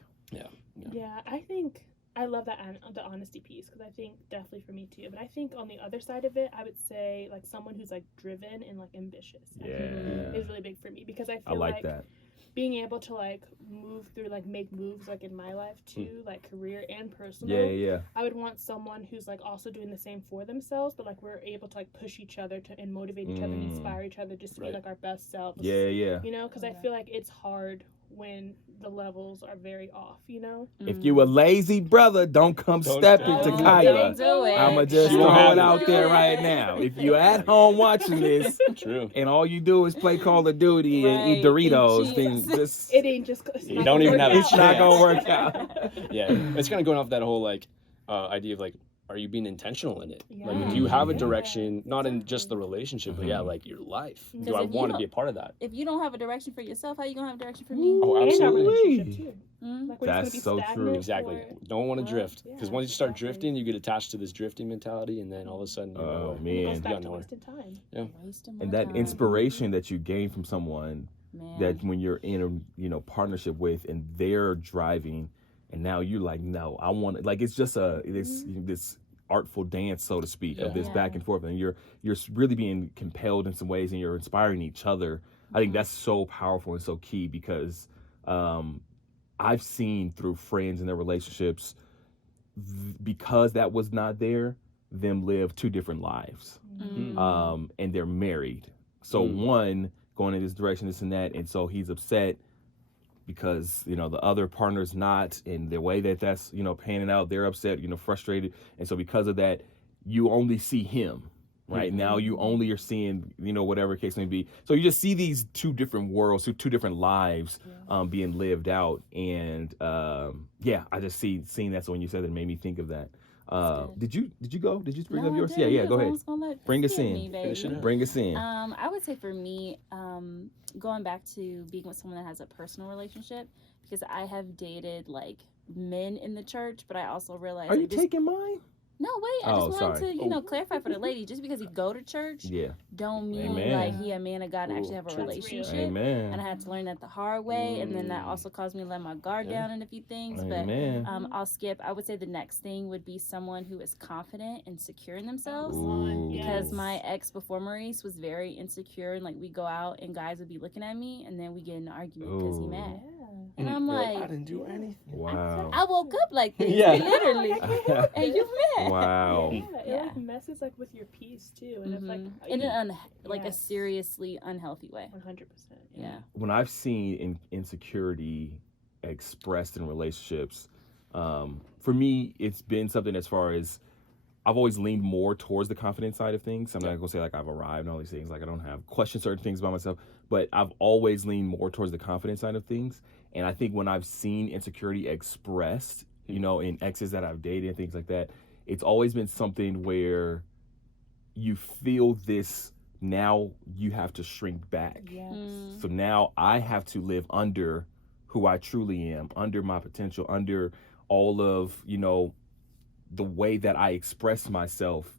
Yeah, I think I love that the honesty piece, because I think definitely for me too. But I think on the other side of it, I would say like someone who's like driven and like ambitious. I think Yeah. is really big for me, because I feel I like that. being able to like move through, like make moves like in my life too, like career and personal. Yeah. I would want someone who's like also doing the same for themselves, but like we're able to like push each other to and motivate each other and inspire each other just to be Right. like our best selves. Yeah. You know, because I feel like it's hard when the levels are very off, you know? If you a lazy brother, don't come stepping to Don't Kyla. do it. I'ma just She won't throw have it it. out there right now. If you at home watching this True. and all you do is play Call of Duty and eat Right, Doritos, eat then cheese. just It ain't just. It's You not don't gonna even work have a out. it's not gonna work out. Yeah, it's kind of going off that whole like idea of like, are you being intentional in it? Like, Yeah. do you have a Yeah. direction, not in just the relationship, but like your life? Do Because I if you want to don't- be a part of that? If you don't have a direction for yourself, how you gonna have a direction for me? Oh, And our absolutely. relationship too. Mm. Like, we're That's just so gonna be true. stagnant Exactly. or- Don't want to Well, drift, yeah, because once you start exactly. drifting, you get attached to this drifting mentality, and then all of a sudden, you're Oh, nowhere. It man. goes back to nowhere. wasting time. Wasting my And that time. inspiration that you gain from someone Man. that when you're in a partnership with and they're driving and now you're like, no, I want it. Like, it's just this artful dance, so to speak, of this Yeah. back and forth, and you're really being compelled in some ways, and you're inspiring each other. I think that's so powerful and so key, because I've seen through friends and their relationships, because that was not there, them live two different lives. And they're married. So one going in this direction, this and that, and so he's upset because, you know, the other partner's not, and the way that's, you know, panning out, they're upset, you know, frustrated. And so because of that, you only see him, right? Now you only are seeing, you know, whatever case may be. So you just see these two different worlds, two different lives being lived out. And I just seeing that. So when you said that, it made me think of that. good. Did you go? Did you bring No, up I yours? didn't, Yeah, because go I ahead. was gonna let Bring us skip in. me, Finish it baby. up. Bring us in. I would say for me, going back to being with someone that has a personal relationship, because I have dated like men in the church, but I also realized Are you like, just taking mine? no, wait. I Oh, just wanted sorry. to, clarify for the lady. Just because he go to church, Yeah. don't mean Amen. like he a man of God and actually have a Ooh, true. relationship. Amen. And I had to learn that the hard way, and then that Mm. also caused me to let my guard Yeah. down in a few things. Amen. But I'll skip. I would say the next thing would be someone who is confident and secure in themselves. Ooh. Because Yes. my ex before Maurice was very insecure, and like we go out and guys would be looking at me, and then we get in an argument because he Ooh. mad. Yeah. And I'm You're like, I didn't do anything. Wow. I woke up like this, Yeah. literally, and you mad. Wow. Yeah, it Yeah. like messes like with your peace too, and it's like in an like a Yes. seriously unhealthy way. 100%. Yeah. When I've seen insecurity expressed in relationships, for me, it's been something as far as I've always leaned more towards the confident side of things. I'm not gonna say like I've arrived and all these things, like I don't have questioned certain things about myself, but I've always leaned more towards the confident side of things. And I think when I've seen insecurity expressed, in exes that I've dated and things like that, it's always been something where you feel this, now you have to shrink back. Yes. So now I have to live under who I truly am, under my potential, under all of, the way that I express myself,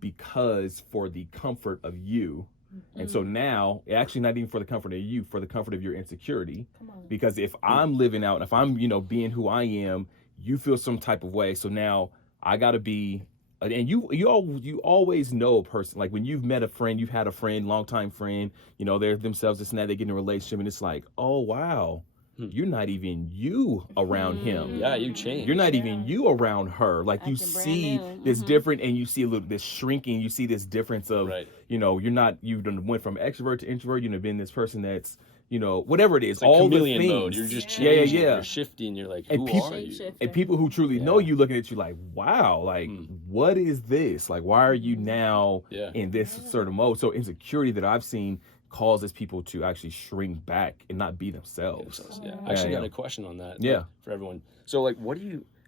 because for the comfort of you. And so now, actually not even for the comfort of you, for the comfort of your insecurity. Come on. Because if I'm living out, if I'm, being who I am, you feel some type of way. So now I got to be, and you always know a person, like when you've met a friend, you've had a friend, longtime friend, they're themselves, this and that, they get in a relationship and it's like, oh, wow, you're not even you around him. Yeah, you changed. You're not even you around her. Like you Acting brand see new. this different, and you see a little this shrinking. You see this difference of, Right. you done went from extrovert to introvert. You've been this person that's, whatever it is, It's like all the chameleon things. mode. You're just Yeah, changing. yeah. You're shifting. You're like, And who people- are you? Shapeshifter. And people who truly know Yeah. you looking at you like, wow, like what is this? Like, why are you now Yeah. in this sort of mode? So insecurity that I've seen causes people to actually shrink back and not be themselves. Yeah. I actually Yeah, got yeah. a question on that. Yeah. like, for everyone. So like,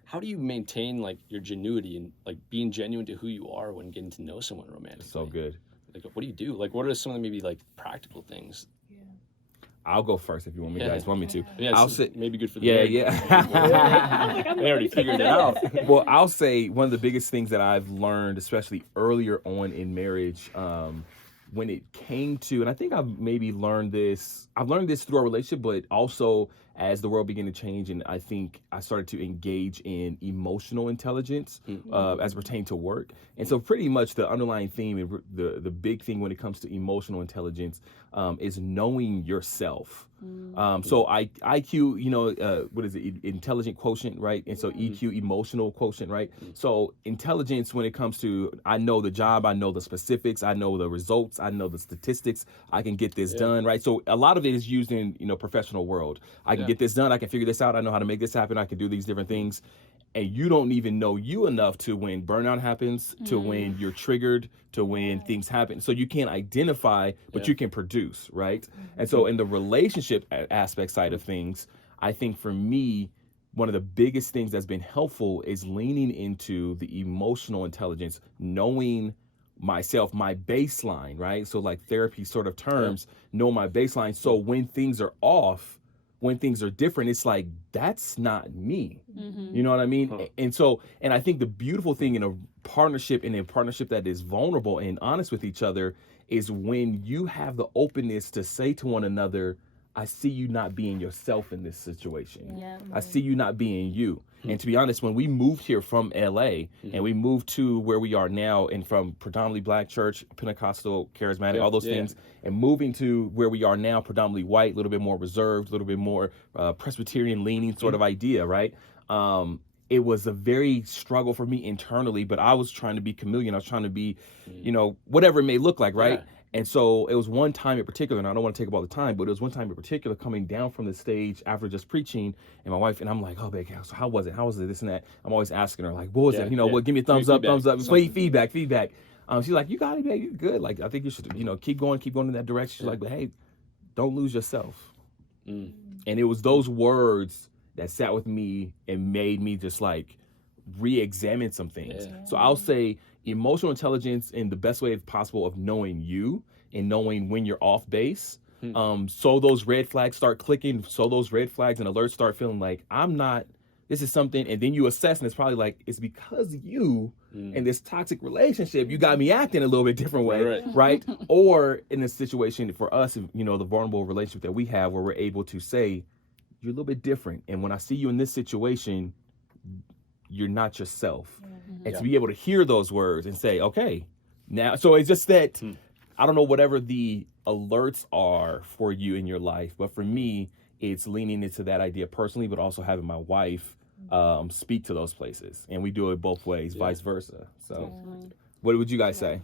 how do you maintain like your genuity and like being genuine to who you are when getting to know someone romantically? So good. Like, what do you do? Like, what are some of the maybe like practical things? I'll go first if you want me. Yeah. Guys want me to? Yeah, I'll it's say. maybe good for the Yeah, married yeah. people. They already figured it out. Well, I'll say one of the biggest things that I've learned, especially earlier on in marriage, when it came to, and I think I've maybe learned this through our relationship, but also as the world began to change, and I think I started to engage in emotional intelligence as pertained to work. And so pretty much the underlying theme and the big thing when it comes to emotional intelligence is knowing yourself. So IQ, what is it? Intelligent quotient, right? And so EQ, emotional quotient, right? So intelligence when it comes to, I know the job, I know the specifics, I know the results, I know the statistics, I can get this done, right? So a lot of it is used in, professional world. I can get this done, I can figure this out, I know how to make this happen, I can do these different things. And you don't even know you enough to when burnout happens, to when you're triggered, to when things happen. So you can't identify, but you can produce, right? And so in the relationship aspect side of things, I think for me, one of the biggest things that's been helpful is leaning into the emotional intelligence, knowing myself, my baseline, right? So like therapy sort of terms, know my baseline. So when things are off, when things are different, it's like, that's not me. You know what I mean? And I think the beautiful thing in a partnership that is vulnerable and honest with each other is when you have the openness to say to one another, I see you not being yourself in this situation. Yeah. I see you not being you. And to be honest, when we moved here from LA and we moved to where we are now, and from predominantly black church, Pentecostal, charismatic, all those things, and moving to where we are now, predominantly white, a little bit more reserved, a little bit more Presbyterian leaning sort of idea, right? It was a very struggle for me internally, but I was trying to be chameleon. I was trying to be, whatever it may look like, right? Yeah. And so it was one time in particular, and I don't want to take up all the time, but it was one time in particular coming down from the stage after just preaching, and my wife, and I'm like, oh, babe, so how was it? How was it? This and that. I'm always asking her, like, what was it? What, give me a thumbs up, feedback. She's like, you got it, babe, you're good. Like, I think you should, keep going in that direction. She's like, but hey, don't lose yourself. And it was those words that sat with me and made me just like, re-examine some things. Yeah. So I'll say emotional intelligence in the best way possible of knowing you and knowing when you're off base. So those red flags start clicking, so those red flags and alerts start feeling like this is something, and then you assess, and it's probably like, it's because you in this toxic relationship, you got me acting a little bit different way, right? Or in a situation for us, you know, the vulnerable relationship that we have where we're able to say, you're a little bit different, and when I see you in this situation, you're not yourself. And to be able to hear those words and say, okay, now, so it's just that, I don't know whatever the alerts are for you in your life, but for me, it's leaning into that idea personally, but also having my wife speak to those places. And we do it both ways, vice versa. So what would you guys say?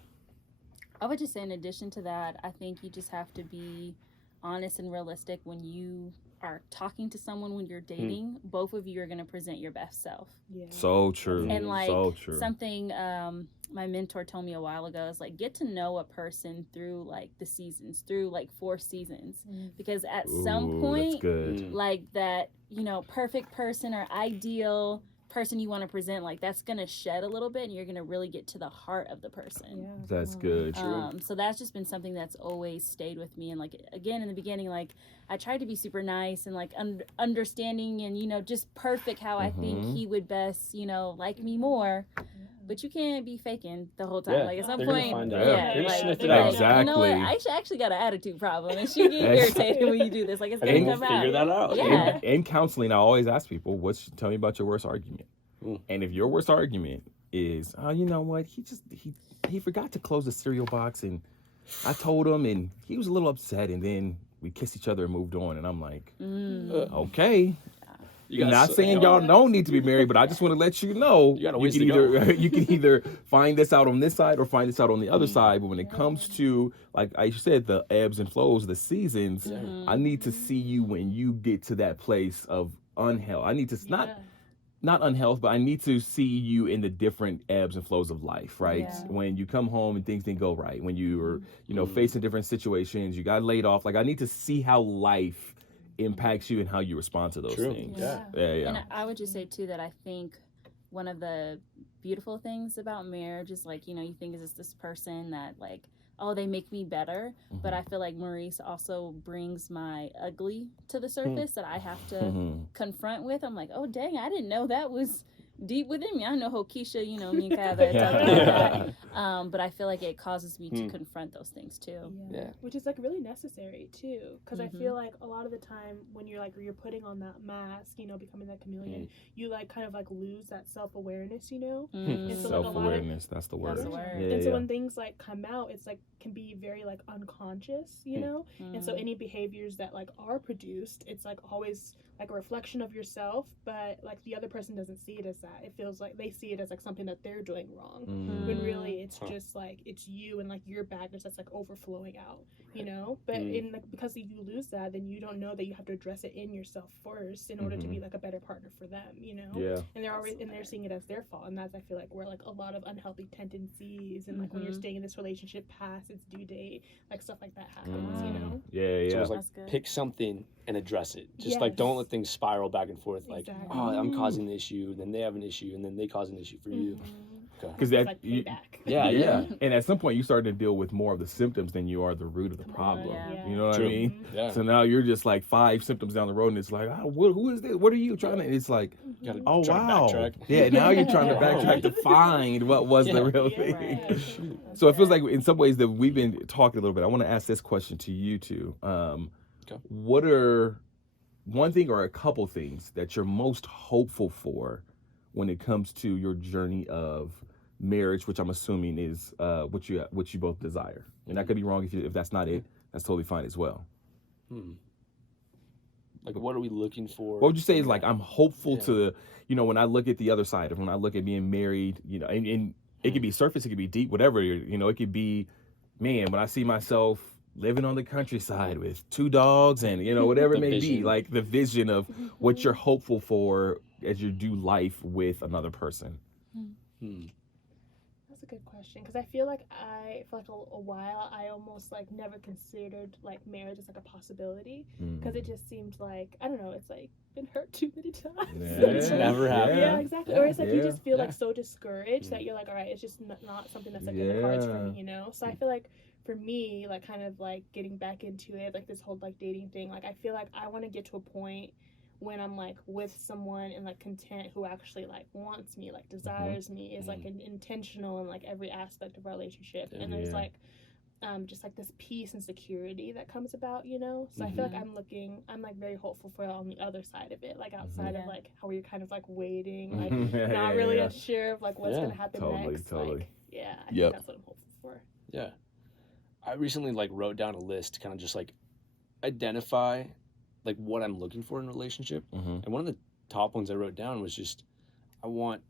I would just say, in addition to that, I think you just have to be honest and realistic when you are talking to someone, when you're dating. Both of you are going to present your best self. So true. And like so true. something my mentor told me a while ago is like, get to know a person through like the seasons, through like 4 seasons, because at some point, that's good. like that, you know, perfect person or ideal person you want to present, like that's gonna shed a little bit, and you're gonna really get to the heart of the person. That's good. So that's just been something that's always stayed with me. And like, again, in the beginning, like I tried to be super nice and like understanding and, you know, just perfect how I think he would best, you know, like me more. But you can't be faking the whole time. Like at some point, find out. like, It out. Exactly. you know what? I actually got an attitude problem, and she get irritated when you do this. Like it's gonna come out. Figure that out. Yeah. In counseling, I always ask people, tell me about your worst argument. And if your worst argument is, oh, you know what, he forgot to close the cereal box, and I told him, and he was a little upset, and then we kissed each other and moved on, and I'm like, okay. You're not saying y'all don't need to be married, but I just want to let you know you can either find this out on this side or find this out on the other side. But when it comes to, like I said, the ebbs and flows, the seasons, I need to see you when you get to that place of unhealth. I need to not unhealth, but I need to see you in the different ebbs and flows of life, right? When you come home and things didn't go right, when you were, you know, facing different situations, you got laid off. Like I need to see how life impacts you and how you respond to those things. And I would just say too that I think one of the beautiful things about marriage is like, you know, you think is this person that like, oh, they make me better, but I feel like Maurice also brings my ugly to the surface that I have to confront with. I'm like, oh dang, I didn't know that was deep within me. I know Keisha, you know, me and Kava talked about that. But I feel like it causes me to confront those things too. Which is like really necessary too, because I feel like a lot of the time when you're putting on that mask, you know, becoming that chameleon, you like kind of like lose that self-awareness, you know. And so, self-awareness, that's the word. And so when things like come out, it's like can be very like unconscious, you know. And so any behaviors that like are produced, it's like always like a reflection of yourself, but like the other person doesn't see it as that. It feels like they see it as like something that they're doing wrong, when really it's just like it's you and like your baggage that's like overflowing out, you know. But in like, because if you lose that, then you don't know that you have to address it in yourself first in order to be like a better partner for them, you know. And they're seeing it as their fault, and that's I feel like where like a lot of unhealthy tendencies and like when you're staying in this relationship past its due date, like stuff like that happens, you know. So it's like pick something and address it. Just like don't let things spiral back and forth. Like, oh, I'm causing the issue, and then they have an issue, and then they cause an issue for you. Because that, like and at some point you start to deal with more of the symptoms than you are the root of the problem. You know what I mean? So now you're just like 5 symptoms down the road, and it's like, oh, who is this? What are you trying to? It's like, oh wow, now you're trying to backtrack to find what was the real thing. So it feels like in some ways that we've been talking a little bit. I want to ask this question to you two. What are one thing or a couple things that you're most hopeful for when it comes to your journey of marriage, which I'm assuming is what you both desire? And I could be wrong if that's not it. That's totally fine as well. Like, what are we looking for? What would you say is like, I'm hopeful to, you know, when I look at the other side of when I look at being married, you know, and it could be surface, it could be deep, whatever, you know, it could be, man, when I see myself living on the countryside with 2 dogs and, you know, whatever it may be, like the vision of what you're hopeful for as you do life with another person. That's a a good question, because I feel like for like a while I almost like never considered like marriage as like a possibility, because it just seemed like, I don't know, it's like been hurt too many times. It's never happened. Yeah, exactly. Or it's like you just feel like so discouraged that you're like, all right, it's just not something that's like in the cards for me, you know. So I feel like for me, like kind of like getting back into it, like this whole like dating thing, like I feel like I want to get to a point when I'm like with someone and like content, who actually like wants me, like desires me, is like intentional in like every aspect of our relationship, and there's like just like this peace and security that comes about, you know. So I feel like I'm like very hopeful for on the other side of it, like outside of like how you're kind of like waiting, like not really sure of like what's gonna happen next. Like, I think that's what I'm hopeful for. Yeah, I recently like wrote down a list to kind of just like identify like what I'm looking for in a relationship, and one of the top ones I wrote down was just, I want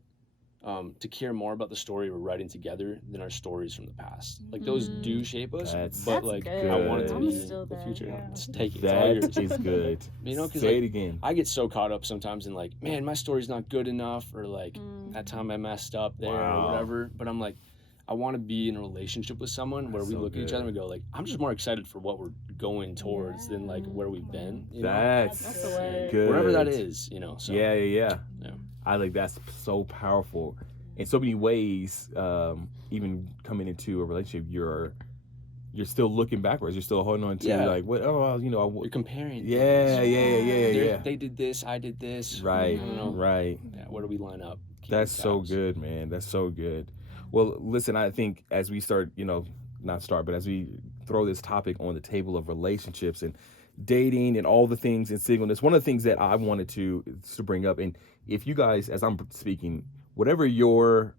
to care more about the story we're writing together than our stories from the past. Like those do shape us, but like good. I want it to I'm be still the there. future. Yeah. It's taking That is good. You know, because say like, it again. I get so caught up sometimes in like, man, my story's not good enough, or like that time I messed up there or whatever. But I'm like, I want to be in a relationship with someone where we look at each other and we go like, I'm just more excited for what we're going towards than like where we've been. You know? That's good. Wherever that is, you know. So, Yeah. I think that's so powerful. In so many ways, even coming into a relationship, you're still looking backwards. You're still holding on to like, what? Oh, well, you know, you're comparing. Yeah. They did this, I did this. Right. I don't know. Right. Yeah. Where do we line up? That's so good, man. That's so good. Well, listen, I think as we start, as we throw this topic on the table of relationships and dating and all the things in singleness, one of the things that I wanted to bring up, and if you guys, as I'm speaking, whatever your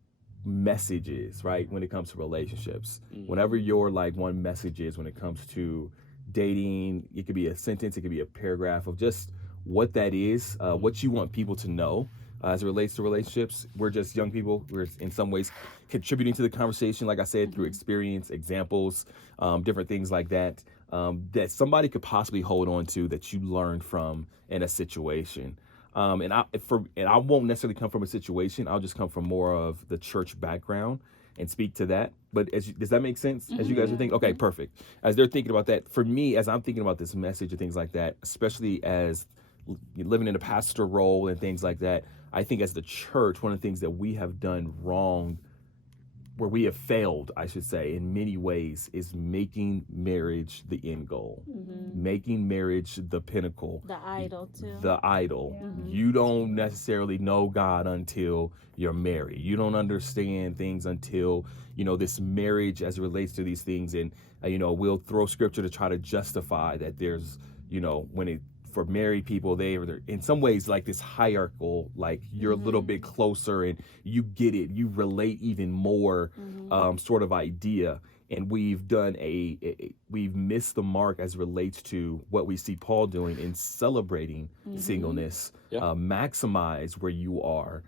message is, right, when it comes to relationships, whatever your like one message is when it comes to dating, it could be a sentence, it could be a paragraph of just what that is, what you want people to know. As it relates to relationships, we're just young people. We're in some ways contributing to the conversation, like I said, through experience, examples, different things like that, that somebody could possibly hold on to that you learned from in a situation. And I won't necessarily come from a situation. I'll just come from more of the church background and speak to that. But does that make sense? As you guys are thinking, okay, perfect. As they're thinking about that, for me, as I'm thinking about this message and things like that, especially as living in a pastor role and things like that, I think as the church, one of the things that we have done wrong, where we have failed, I should say, in many ways, is making marriage the end goal, making marriage the pinnacle. The idol, too. The idol. Yeah. You don't necessarily know God until you're married. You don't understand things until, this marriage as it relates to these things. And, we'll throw scripture to try to justify that there's, for married people, they're in some ways like this hierarchical, like you're a little bit closer and you get it, you relate even more, sort of idea. And we've done we've missed the mark as it relates to what we see Paul doing in celebrating singleness, maximize where you are.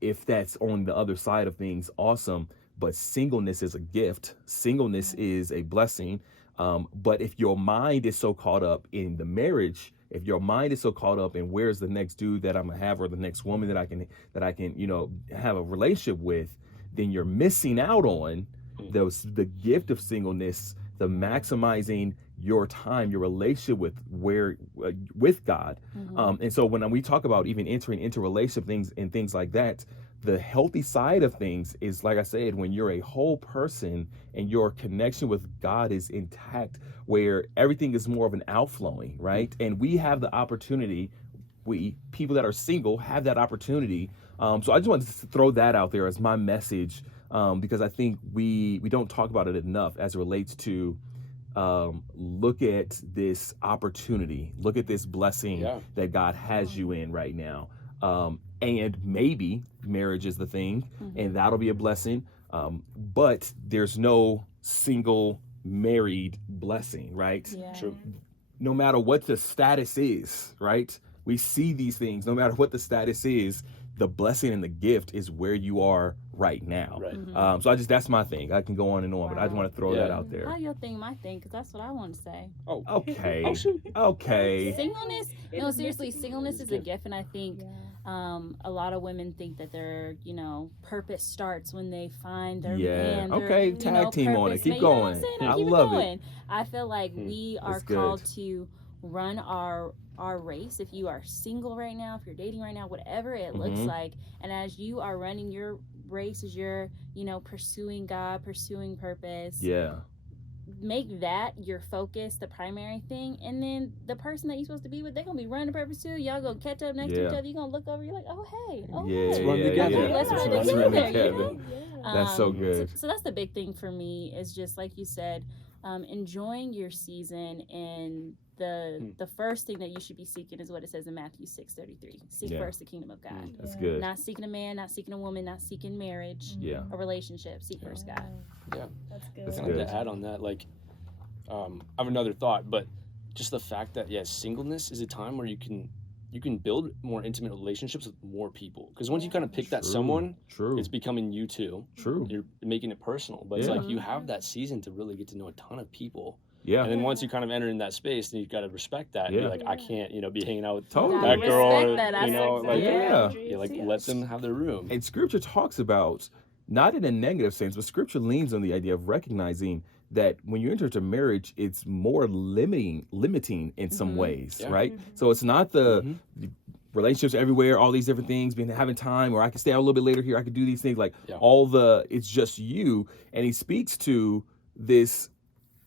If that's on the other side of things, awesome. But singleness is a gift. Singleness is a blessing. But if your mind is so caught up in the marriage, if your mind is so caught up in where's the next dude that I'm gonna have, or the next woman that I can have a relationship with, then you're missing out on the gift of singleness, the maximizing your time, your relationship with God. And so when we talk about even entering into relationship things like that, the healthy side of things is, like I said, when you're a whole person and your connection with God is intact, where everything is more of an outflowing, right? And we have the opportunity, people that are single have that opportunity. So I just wanted to throw that out there as my message, because I think we don't talk about it enough as it relates to look at this opportunity, look at this blessing that God has you in right now. And maybe marriage is the thing, and that'll be a blessing. But there's no single married blessing, right? Yeah. True. No matter what the status is, right? We see these things, no matter what the status is, the blessing and the gift is where you are right now. Right. So that's my thing. I can go on and on, but I just want to throw that out there. How your thing, my thing, because that's what I want to say. Oh, okay. Okay. Singleness? No, seriously, singleness is a gift, and I think A lot of women think that their, purpose starts when they find their Yeah. man. Okay, tag team on it. Keep going. I Keep love it. going. I feel like we are That's good. called to run our race. If you are single right now, if you're dating right now, whatever it looks like, and as you are running your race, as you're, pursuing God, pursuing purpose. Yeah. Make that your focus, the primary thing, and then the person that you're supposed to be with, they're gonna be running purpose too. Y'all gonna catch up next to each other. You're gonna look over. You're like, oh hey, Yeah, hey. run together. Let's run Let's together. run together. That's so good. So that's the big thing for me is just like you said, enjoying your season, and the first thing that you should be seeking is what it says in Matthew 6:33. Seek first the kingdom of God. That's good. Not seeking a man, not seeking a woman, not seeking marriage, a relationship. Seek first God. Yeah, That's good. That's kind good. of to add on that, like, I have another thought, but just the fact that singleness is a time where you can build more intimate relationships with more people, because once you kind of pick that someone, it's becoming you too. You're making it personal, but it's like you have that season to really get to know a ton of people. Yeah. And then once you kind of enter in that space, then you got to respect that. Yeah. You're like, I can't, be hanging out with Totally. that girl. Respect that. Like, Yeah. like let them have their room. And scripture talks about, not in a negative sense, but scripture leans on the idea of recognizing that when you enter into marriage, it's more limiting in some ways, right? So it's not the relationships everywhere, all these different things, having time, or I can stay out a little bit later here, I can do these things, like it's just you. And he speaks to this,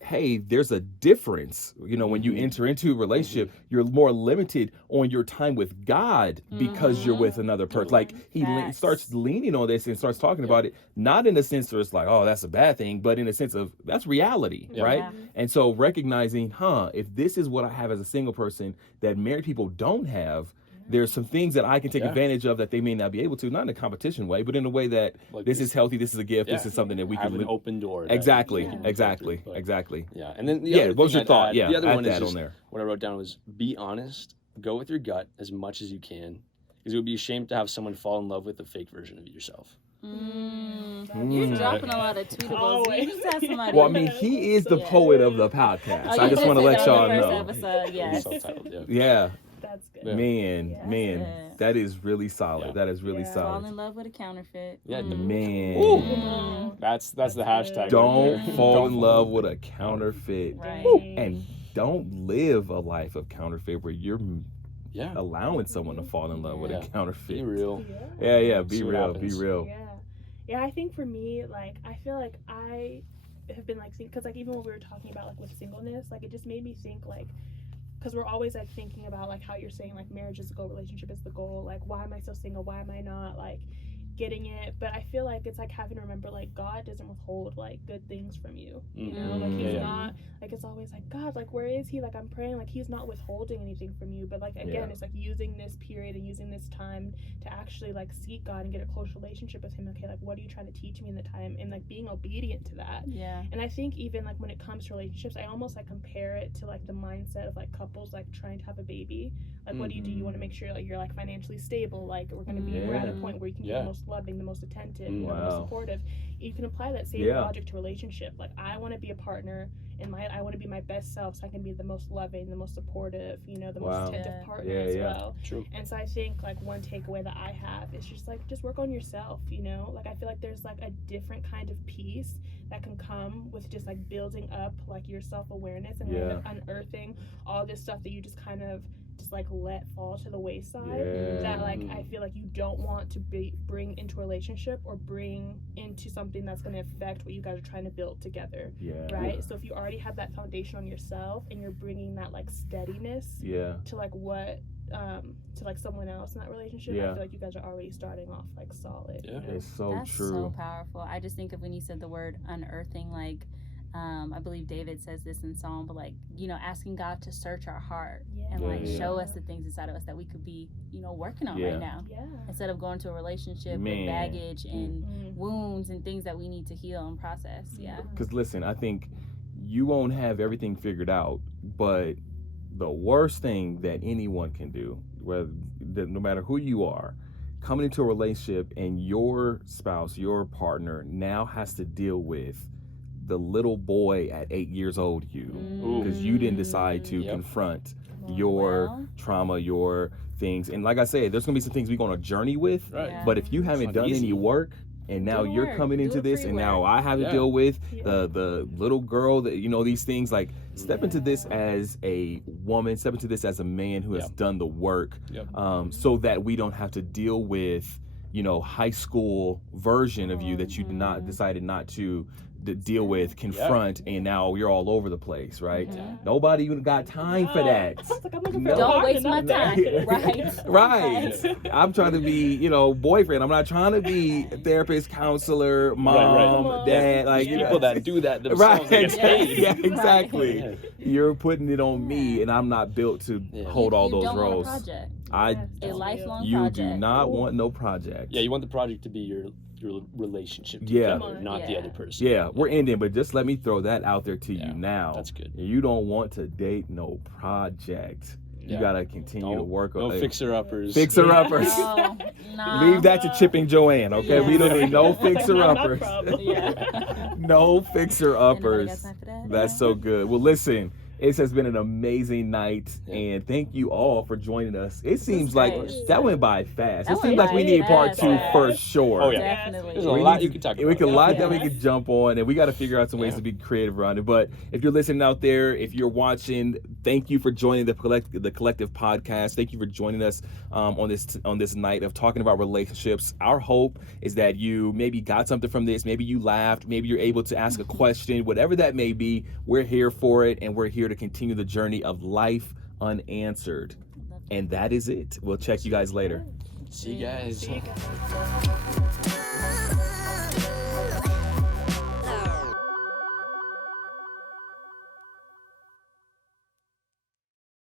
hey, there's a difference. When you enter into a relationship, you're more limited on your time with God because you're with another person. Like he starts leaning on this and starts talking about it, not in the sense where it's like, oh, that's a bad thing, but in a sense of that's reality, right? And so recognizing, if this is what I have as a single person that married people don't have, there's some things that I can take advantage of that they may not be able to, not in a competition way, but in a way that like this is healthy, this is a gift, this is something that we have can an open door. Exactly. But, yeah. And then the other what was your thought? the other one is that just, on there. What I wrote down was be honest, go with your gut as much as you can, because it would be a shame to have someone fall in love with a fake version of yourself. You're dropping a lot of tweetables. You need to have somebody. Well, I mean, he is the poet of the podcast. I just want to let y'all know. Yeah. That's good. Man, that is really solid. Yeah. That is really solid. Fall in love with a counterfeit. Yeah, man. That's the hashtag. Don't right there. fall in love with a counterfeit. Right. And don't live a life of counterfeit where you're allowing someone to fall in love with a counterfeit. Be real. Yeah. Be See what real. happens. Be real. Yeah, I think for me, like, I feel like I have been like, because like even when we were talking about like with singleness, like it just made me think like, because we're always like thinking about like how you're saying like marriage is the goal, relationship is the goal, like why am I so single, why am I not like getting it? But I feel like it's like having to remember like God doesn't withhold like good things from you, you know, like he's not like, it's always like, God, like where is he, like I'm praying, like he's not withholding anything from you, but like again it's like using this period and using this time to actually like seek God and get a close relationship with him. Okay, like what are you trying to teach me in the time, and like being obedient to that. And I think even like when it comes to relationships, I almost like compare it to like the mindset of like couples like trying to have a baby. Like what do? You want to make sure like you're like financially stable, like we're gonna be we're at a point where you can be the most loving, the most attentive, the most supportive. You can apply that same logic to relationship. Like I want to be a partner in I want to be my best self, so I can be the most loving, the most supportive, you know, the most attentive partner as well. True. And so I think like one takeaway that I have is just like just work on yourself, you know. Like I feel like there's like a different kind of peace that can come with just like building up like your self-awareness and kind of unearthing all this stuff that you just kind of just like let fall to the wayside that like I feel like you don't want to bring into a relationship or bring into something that's going to affect what you guys are trying to build together, right? So if you already have that foundation on yourself and you're bringing that like steadiness to like what to like someone else in that relationship, I feel like you guys are already starting off like solid. You know? It's so That's true. so powerful. I just think of when you said the word unearthing, like I believe David says this in Psalm, but like, you know, asking God to search our heart and like show us the things inside of us that we could be, you know, working on right now. Instead of going to a relationship with baggage and wounds and things that we need to heal and process. Because listen, I think you won't have everything figured out, but the worst thing that anyone can do, no matter who you are, coming into a relationship and your spouse, your partner now has to deal with the little boy at 8 years old because you didn't decide to confront your Well. trauma, your things. And like I said, there's gonna be some things we're gonna journey with. Right. Yeah. But if you haven't not done easy. any work, and now Do the you're work. coming Do into the this, and now pre-work. I have to Yeah. deal with Yeah. the little girl that, you know, these things, like step into this Yeah. as a woman, step into this as a man who has Yep. done the work, Yep. so that we don't have to deal with, you know, high school version of you that you Mhm. decided not to deal with, confront, and now you're all over the place, right? Mhm. Nobody even got time for No. that. I was like, I'm looking No. for a Don't partner, waste my not time. that. Right. Right. I'm trying to be, you know, boyfriend. I'm not trying to be therapist, counselor, mom, right. dad. Like, you know, People that do that themselves, right. they get paid. Yeah, exactly. Yeah. You're putting it on me, Yeah. and I'm not built to Yeah. hold all You those don't want a roles. project. I Yes, A that's lifelong you project. do not want no project. Yeah, you want the project to be your relationship Yeah. together, not the Yeah. other person. Yeah, we're ending, but just let me throw that out there to Yeah, you now. That's good. You don't want to date no project. You Yeah. gotta continue to work on No it. fixer-uppers. Fixer-uppers. No, no. Leave that to Chip and Joanne, okay? Yeah. We don't need no Not my fixer-uppers. problem. Yeah. No Ain't nobody got fixer-uppers. time for that. That's so good. Well, listen, it has been an amazing night, Yeah. and thank you all for joining us. It seems great. like that went by fast. That It seems went like we by need part fast. 2 for sure. Oh, yeah. Definitely. There's a We lot need you to- could talk We about. can lot that we Yes. could jump on, and we got to figure out some ways Yeah. to be creative around it. But if you're listening out there, if you're watching, thank you for joining the collective podcast. Thank you for joining us on this night of talking about relationships. Our hope is that you maybe got something from this. Maybe you laughed. Maybe you're able to ask a question. Whatever that may be, we're here for it, and we're here to continue the journey of life unanswered. And that is it. We'll check you guys later. See you guys. See you guys.